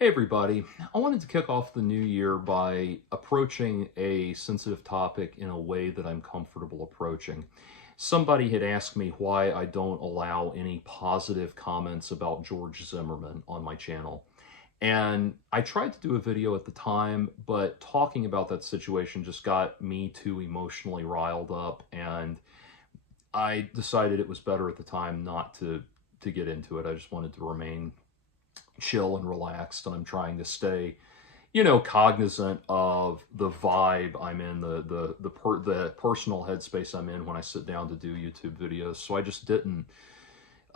Hey everybody, I wanted to kick off the new year by approaching a sensitive topic in a way that I'm comfortable approaching. Somebody had asked me why I don't allow any positive comments about George Zimmerman on my channel. And I tried to do a video at the time, but talking about that situation just got me too emotionally riled up, and I decided it was better at the time not to get into it. I just wanted to remain chill and relaxed, and I'm trying to stay, cognizant of the vibe I'm in, the personal headspace I'm in when I sit down to do YouTube videos. So I just didn't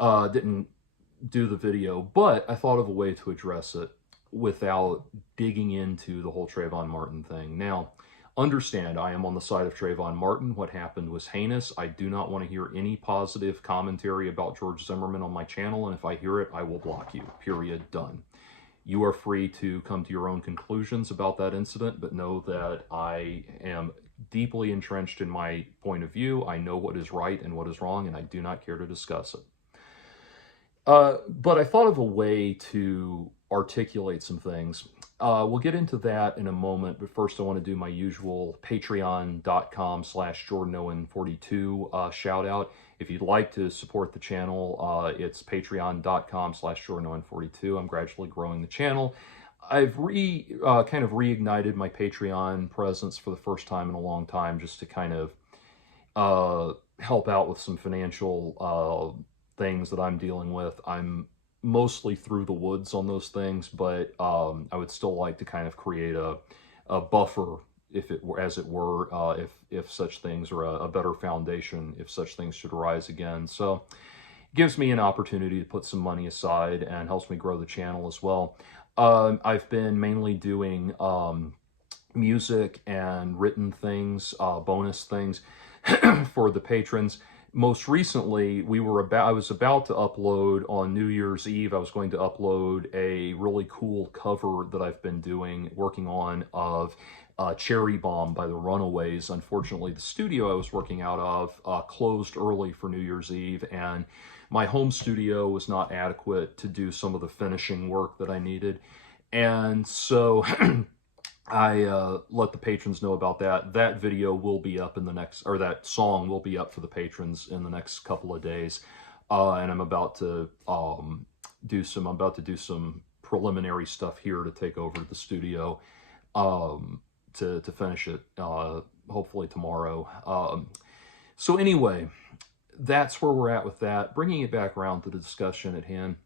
do the video, but I thought of a way to address it without digging into the whole Trayvon Martin thing. Now, understand, I am on the side of Trayvon Martin. What happened was heinous. I do not want to hear any positive commentary about George Zimmerman on my channel, and if I hear it, I will block you. Period. Done. You are free to come to your own conclusions about that incident, but know that I am deeply entrenched in my point of view. I know what is right and what is wrong, and I do not care to discuss it. But I thought of a way to articulate some things. We'll get into that in a moment, but first I want to do my usual patreon.com/JordanOwen42 shout out. If you'd like to support the channel, it's patreon.com/JordanOwen42. I'm gradually growing the channel. I've kind of reignited my Patreon presence for the first time in a long time, just to kind of help out with some financial things that I'm dealing with. I'm mostly through the woods on those things, but I would still like to kind of create a buffer, if it were, as it were, if such things, or a better foundation if such things should arise again. So it gives me an opportunity to put some money aside and helps me grow the channel as well. I've been mainly doing music and written things, bonus things for the patrons. Most recently, I was about to upload on New Year's Eve. I was going to upload a really cool cover that I've been working on, of Cherry Bomb by the Runaways. Unfortunately, the studio I was working out of closed early for New Year's Eve, and my home studio was not adequate to do some of the finishing work that I needed. And so I let the patrons know about that. That video will be up in the next, or that song will be up for the patrons in the next couple of days. And I'm about to do some preliminary stuff here to take over the studio to finish it, hopefully tomorrow. So anyway, that's where we're at with that. Bringing it back around to the discussion at hand,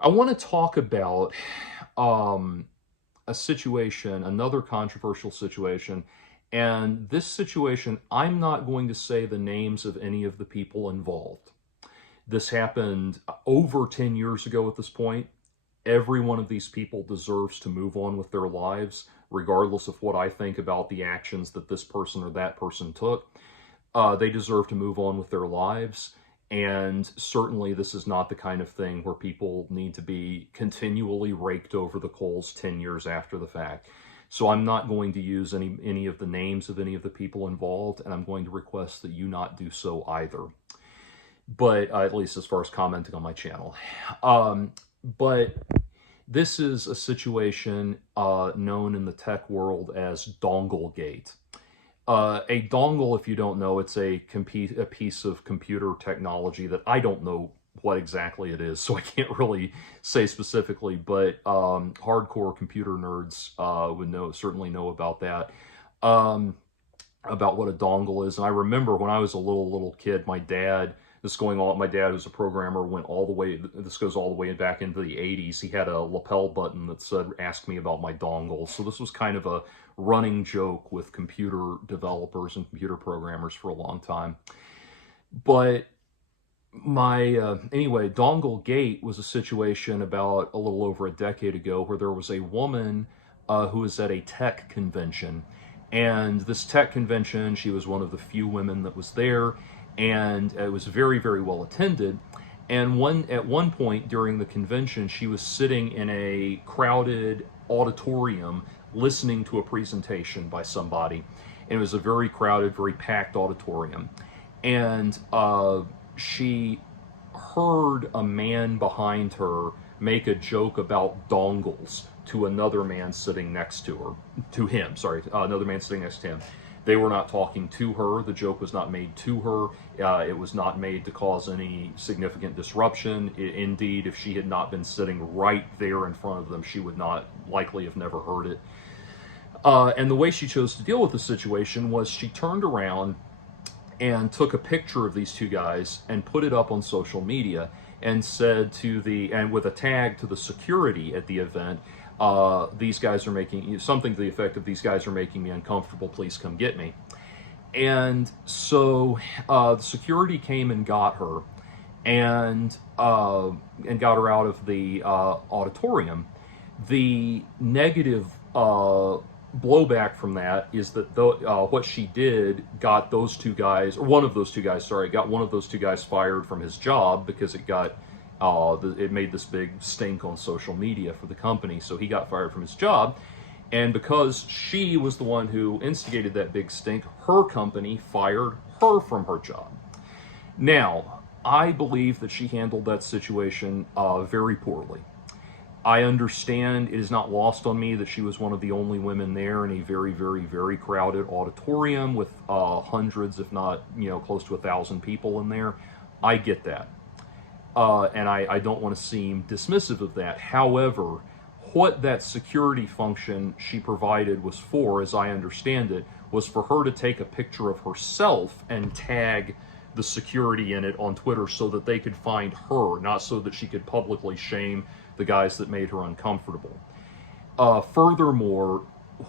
I want to talk about a situation, another controversial situation. And this situation, I'm not going to say the names of any of the people involved. This happened over 10 years ago at this point. Every one of these people deserves to move on with their lives, regardless of what I think about the actions that this person or that person took. They deserve to move on with their lives. And certainly this is not the kind of thing where people need to be continually raked over the coals 10 years after the fact. So I'm not going to use any of the names of any of the people involved, and I'm going to request that you not do so either. But at least as far as commenting on my channel. But this is a situation known in the tech world as Donglegate. A dongle, if you don't know, it's a piece of computer technology that I don't know what exactly it is, so I can't really say specifically, but hardcore computer nerds would certainly know about that, about what a dongle is. And I remember when I was a little kid, my dad who's a programmer, this goes all the way back into the 80s. He had a lapel button that said, "Ask me about my dongle." So this was kind of a running joke with computer developers and computer programmers for a long time. But anyway, Donglegate was a situation about a little over a decade ago where there was a woman who was at a tech convention. And this tech convention, she was one of the few women that was there, and it was very, very well attended. And at one point during the convention, she was sitting in a crowded auditorium listening to a presentation by somebody. And it was a very crowded, very packed auditorium. And she heard a man behind her make a joke about dongles to another man sitting next to him, another man sitting next to him. They were not talking to her. The joke was not made to her. It was not made to cause any significant disruption. Indeed, if she had not been sitting right there in front of them, she would not likely have never heard it. And the way she chose to deal with the situation was she turned around and took a picture of these two guys and put it up on social media and said and with a tag to the security at the event, these guys are making something to the effect of, these guys are making me uncomfortable, please come get me. And so the security came and got her and got her out of the auditorium. The negative blowback from that is that what she did got those two guys, or one of those two guys, got one of those two guys fired from his job because it made this big stink on social media for the company, so he got fired from his job. And because she was the one who instigated that big stink, her company fired her from her job. Now, I believe that she handled that situation very poorly. I understand it is not lost on me that she was one of the only women there in a very, very, very crowded auditorium with hundreds, if not, close to 1,000 people in there. I get that. And I don't want to seem dismissive of that. However, what that security function she provided was for, as I understand it, was for her to take a picture of herself and tag the security in it on Twitter so that they could find her, not so that she could publicly shame the guys that made her uncomfortable. Furthermore,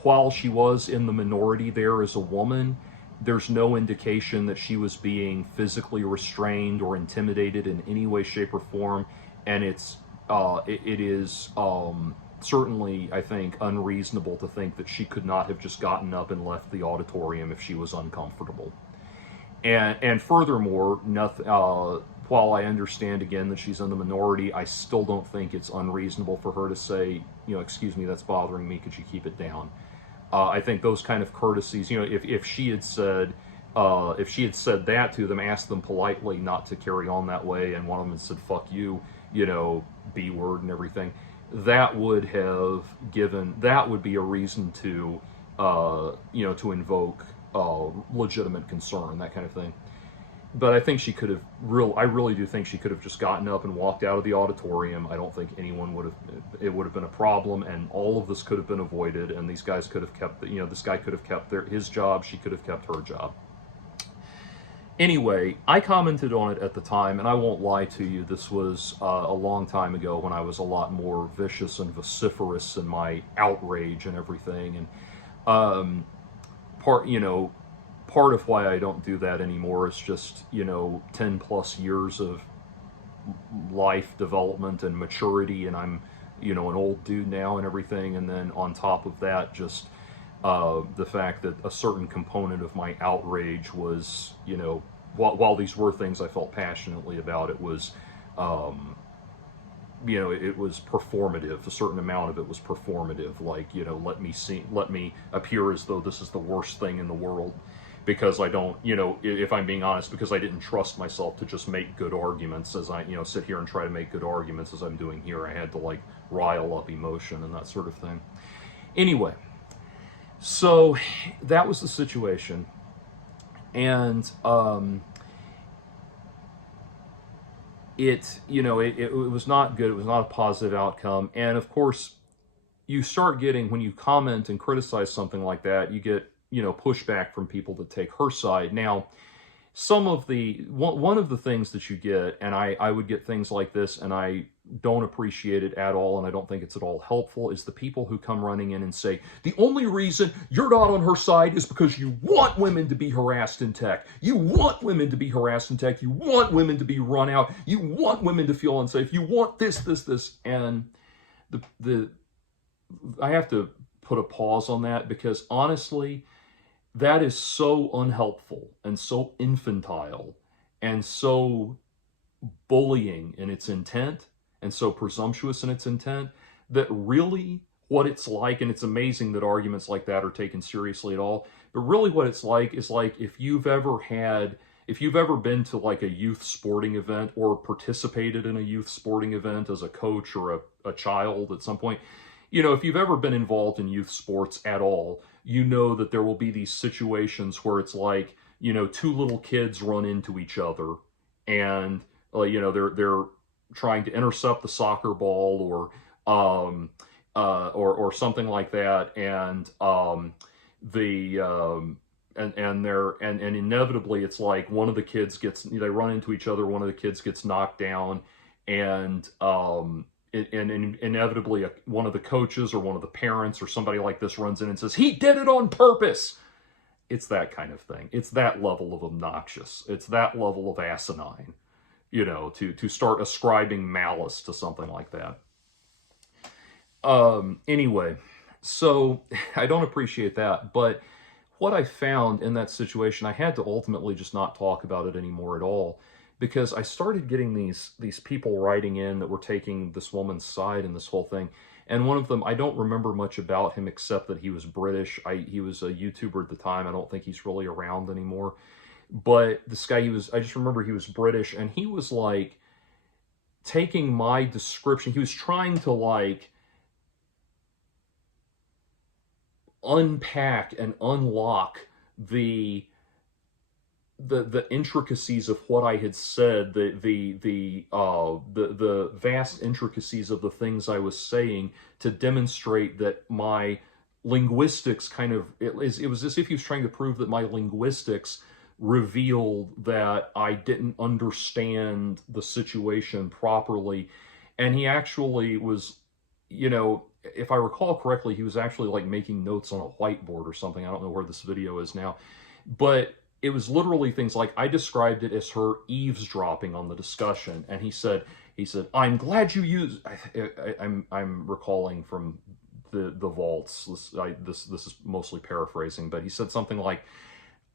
while she was in the minority there as a woman, there's no indication that she was being physically restrained or intimidated in any way, shape, or form, and it is certainly, I think, unreasonable to think that she could not have just gotten up and left the auditorium if she was uncomfortable. And furthermore, while I understand again that she's in the minority, I still don't think it's unreasonable for her to say, excuse me, that's bothering me, could you keep it down? I think those kind of courtesies, if she had said that to them, asked them politely not to carry on that way, and one of them had said, fuck you, B word and everything, that would be a reason to, to invoke legitimate concern, that kind of thing. But I think I really do think she could have just gotten up and walked out of the auditorium. I don't think it would have been a problem, and all of this could have been avoided, and these guys could have kept, this guy could have kept his job, she could have kept her job. Anyway, I commented on it at the time, and I won't lie to you, this was a long time ago when I was a lot more vicious and vociferous in my outrage and everything, and part of why I don't do that anymore is just, 10 plus years of life development and maturity, and I'm, an old dude now and everything, and then on top of that, just the fact that a certain component of my outrage was, while these were things I felt passionately about, it was, it was performative. A certain amount of it was performative, like, let me appear as though this is the worst thing in the world. Because I don't, if I'm being honest, because I didn't trust myself to just make good arguments as I, sit here and try to make good arguments as I'm doing here. I had to, rile up emotion and that sort of thing. Anyway, so that was the situation. And it was not good. It was not a positive outcome. And of course, you start getting, when you comment and criticize something like that, you get, pushback from people that take her side. Now, one of the things that you get, and I would get things like this, and I don't appreciate it at all, and I don't think it's at all helpful, is the people who come running in and say, the only reason you're not on her side is because you want women to be harassed in tech. You want women to be harassed in tech. You want women to be run out. You want women to feel unsafe. You want this. And I have to put a pause on that, because honestly, that is so unhelpful and so infantile and so bullying in its intent and so presumptuous in its intent, that really what it's like, and it's amazing that arguments like that are taken seriously at all, but really what it's like is like if you've ever had if you've ever been to like a youth sporting event or participated in a youth sporting event as a coach or a child at some point, you know, if you've ever been involved in youth sports at all, you know that there will be these situations where it's like, you know, two little kids run into each other and, you know, they're trying to intercept the soccer ball or something like that, and the and inevitably it's like one of the kids they run into each other, one of the kids gets knocked down, and inevitably one of the coaches or one of the parents or somebody like this runs in and says, he did it on purpose. It's that kind of thing. It's that level of obnoxious. It's that level of asinine, you know, to start ascribing malice to something like that. Anyway, so I don't appreciate that, but what I found in that situation, I had to ultimately just not talk about it anymore at all, because I started getting these people writing in that were taking this woman's side in this whole thing. And one of them, I don't remember much about him except that he was British. He was a YouTuber at the time. I don't think he's really around anymore. But this guy, I just remember he was British, and he was like taking my description. He was trying to like unpack and unlock the intricacies of what I had said, the vast intricacies of the things I was saying, to demonstrate that my linguistics it was as if he was trying to prove that my linguistics revealed that I didn't understand the situation properly. And he actually was, you know, if I recall correctly, he was actually like making notes on a whiteboard or something. I don't know where this video is now, but it was literally things like, I described it as her eavesdropping on the discussion, and he said, I'm glad you used. I'm recalling from the vaults. This is mostly paraphrasing, but he said something like,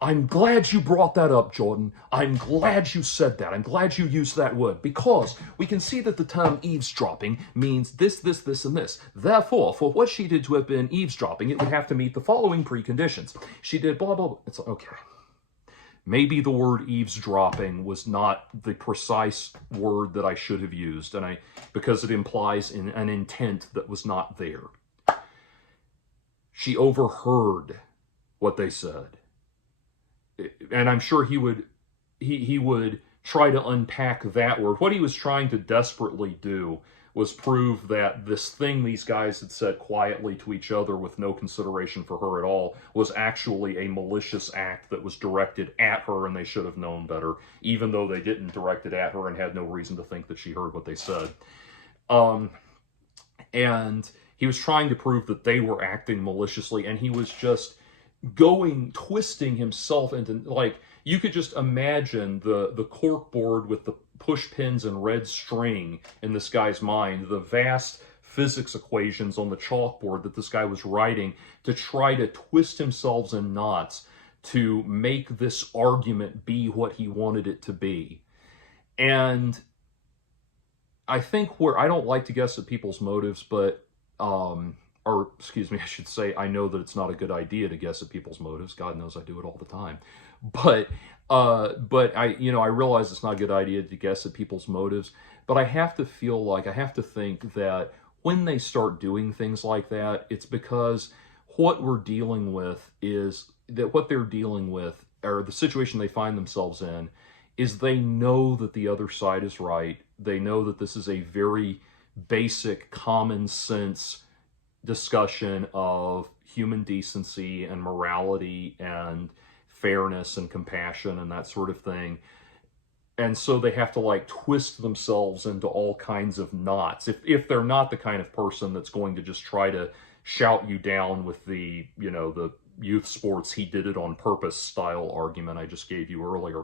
I'm glad you brought that up, Jordan. I'm glad you said that. I'm glad you used that word, because we can see that the term eavesdropping means this, this, this, and this. Therefore, for what she did to have been eavesdropping, it would have to meet the following preconditions. She did blah, blah, blah. It's like, okay. Maybe the word eavesdropping was not the precise word that I should have used, because it implies an intent that was not there. She overheard what they said. And I'm sure he would try to unpack that word. What he was trying to desperately do was prove that this thing these guys had said quietly to each other with no consideration for her at all was actually a malicious act that was directed at her, and they should have known better, even though they didn't direct it at her and had no reason to think that she heard what they said. And he was trying to prove that they were acting maliciously, and he was just twisting himself into, like, you could just imagine the cork board with the push pins and red string in this guy's mind, the vast physics equations on the chalkboard that this guy was writing to try to twist himself in knots to make this argument be what he wanted it to be. And I think I don't like to guess at people's motives, but or excuse me, I should say, I know that it's not a good idea to guess at people's motives. God knows I do it all the time. But I realize it's not a good idea to guess at people's motives. But I have to think that when they start doing things like that, it's because what we're dealing with is that what they're dealing with, or the situation they find themselves in, is they know that the other side is right. They know that this is a very basic, common sense discussion of human decency and morality and fairness and compassion and that sort of thing. And so they have to like twist themselves into all kinds of knots. If they're not the kind of person that's going to just try to shout you down with the youth sports, he did it on purpose style argument I just gave you earlier.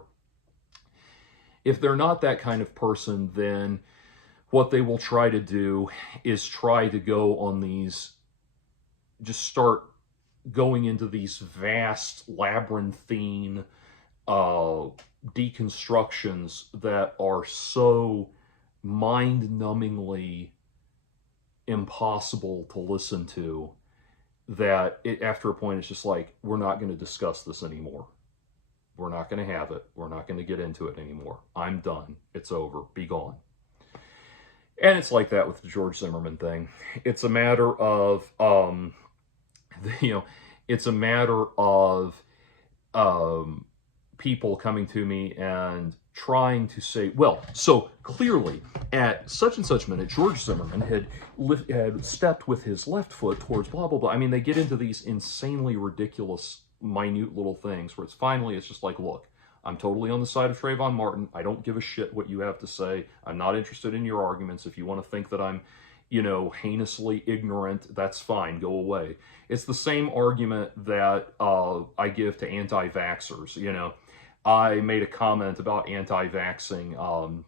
If they're not that kind of person, then what they will try to do is try to go on just start going into these vast labyrinthine deconstructions that are so mind-numbingly impossible to listen to that after a point it's just like, we're not going to discuss this anymore. We're not going to have it. We're not going to get into it anymore. I'm done. It's over. Be gone. And it's like that with the George Zimmerman thing. It's a matter of, it's a matter of people coming to me and trying to say, well, so clearly at such and such minute, George Zimmerman had stepped with his left foot towards blah, blah, blah. I mean, they get into these insanely ridiculous, minute little things where it's just like, look, I'm totally on the side of Trayvon Martin. I don't give a shit what you have to say. I'm not interested in your arguments. If you want to think that I'm, heinously ignorant, that's fine. Go away. It's the same argument that I give to anti-vaxxers, I made a comment about anti-vaxxing,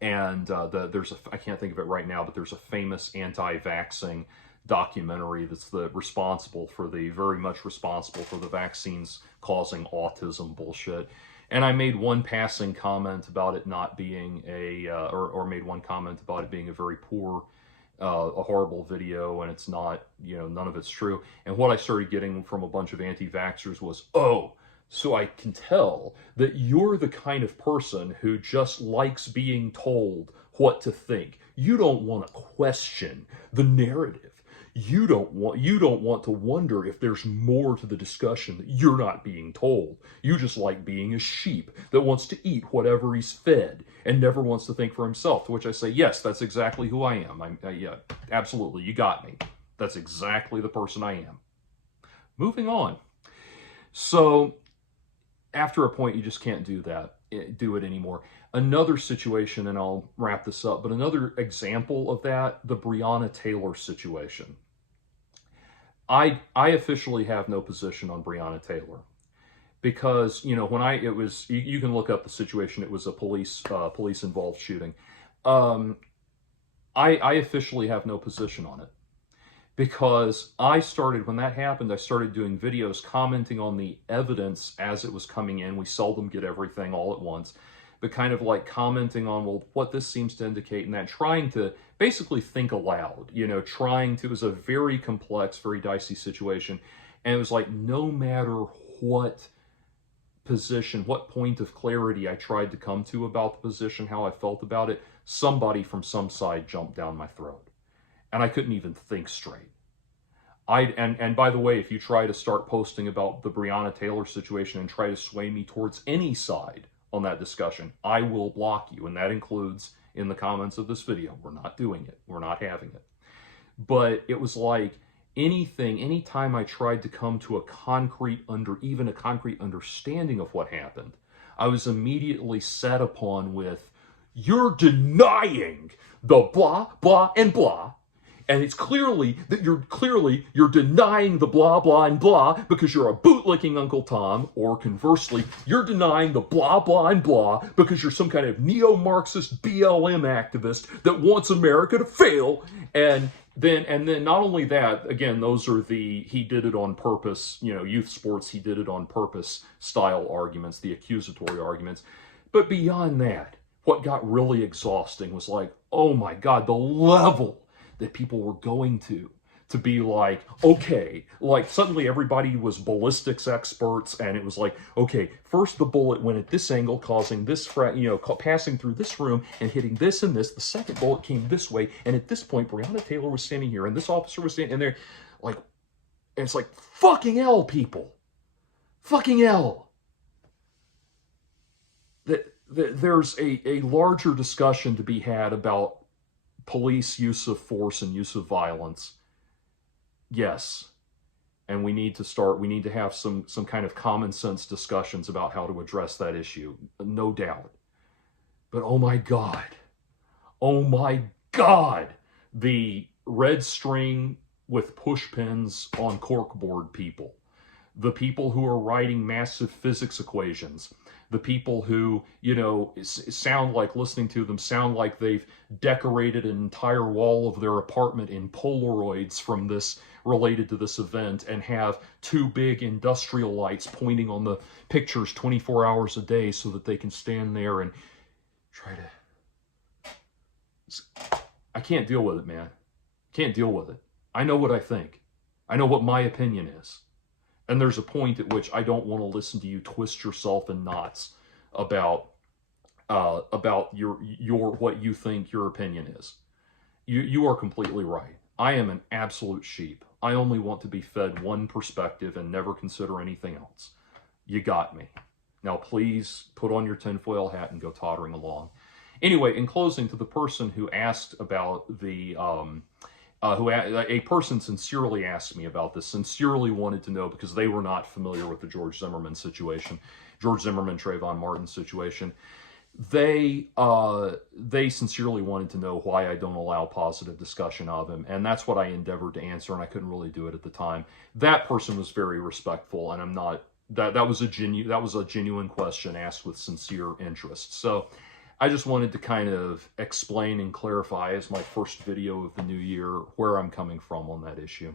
and I can't think of it right now, but there's a famous anti-vaxxing documentary that's very much responsible for the vaccines causing autism bullshit. And I made one passing comment about it not being or made one comment about it being a very poor, a horrible video, and it's not, none of it's true. And what I started getting from a bunch of anti-vaxxers was, oh, so I can tell that you're the kind of person who just likes being told what to think. You don't want to question the narrative. You don't want to wonder if there's more to the discussion that you're not being told. You just like being a sheep that wants to eat whatever he's fed and never wants to think for himself. To which I say, yes, that's exactly who I am. Yeah, absolutely, you got me. That's exactly the person I am. Moving on. So after a point, you just can't do it anymore. Another situation, and I'll wrap this up, but another example of that, the Breonna Taylor situation. I officially have no position on Breonna Taylor because, you can look up the situation. It was a police involved shooting. I officially have no position on it. Because when that happened, I started doing videos commenting on the evidence as it was coming in. We seldom get everything all at once, but kind of like commenting on, well, what this seems to indicate, and that what it was a very complex, very dicey situation. And it was like, no matter what position, what point of clarity I tried to come to about the position, how I felt about it, somebody from some side jumped down my throat. And I couldn't even think straight. And by the way, if you try to start posting about the Breonna Taylor situation and try to sway me towards any side on that discussion, I will block you. And that includes in the comments of this video. We're not doing it. We're not having it. But it was like anytime I tried to come to even a concrete understanding of what happened, I was immediately set upon with, you're denying the blah, blah, and blah. And it's clearly that you're denying the blah, blah, and blah because you're a bootlicking Uncle Tom, or conversely, you're denying the blah, blah, and blah because you're some kind of neo-Marxist BLM activist that wants America to fail. And then not only that, again, those are he did it on purpose, youth sports, he did it on purpose style arguments, the accusatory arguments. But beyond that, what got really exhausting was like, oh my God, the level that people were going to be like, okay, like suddenly everybody was ballistics experts, and it was like, okay, first the bullet went at this angle, causing this, passing through this room and hitting this and this. The second bullet came this way, and at this point, Breonna Taylor was standing here, and this officer was standing there, like, and it's like, fucking hell, people, fucking hell. There's a larger discussion to be had about police use of force and use of violence. Yes. And we need to have some kind of common sense discussions about how to address that issue. No doubt. But oh my God, the red string with push pins on corkboard people, the people who are writing massive physics equations, the people who, sound like they've decorated an entire wall of their apartment in Polaroids from this, related to this event, and have two big industrial lights pointing on the pictures 24 hours a day so that they can stand there and try to... I can't deal with it, man. Can't deal with it. I know what I think. I know what my opinion is. And there's a point at which I don't want to listen to you twist yourself in knots about your what you think your opinion is. You are completely right. I am an absolute sheep. I only want to be fed one perspective and never consider anything else. You got me. Now please put on your tinfoil hat and go tottering along. Anyway, in closing, to the person who asked about the a person sincerely asked me about this, sincerely wanted to know because they were not familiar with the George Zimmerman situation, George Zimmerman, Trayvon Martin situation. They sincerely wanted to know why I don't allow positive discussion of him, and that's what I endeavored to answer, and I couldn't really do it at the time. That person was very respectful, and I'm not. That was a genuine question asked with sincere interest. So I just wanted to kind of explain and clarify as my first video of the new year where I'm coming from on that issue.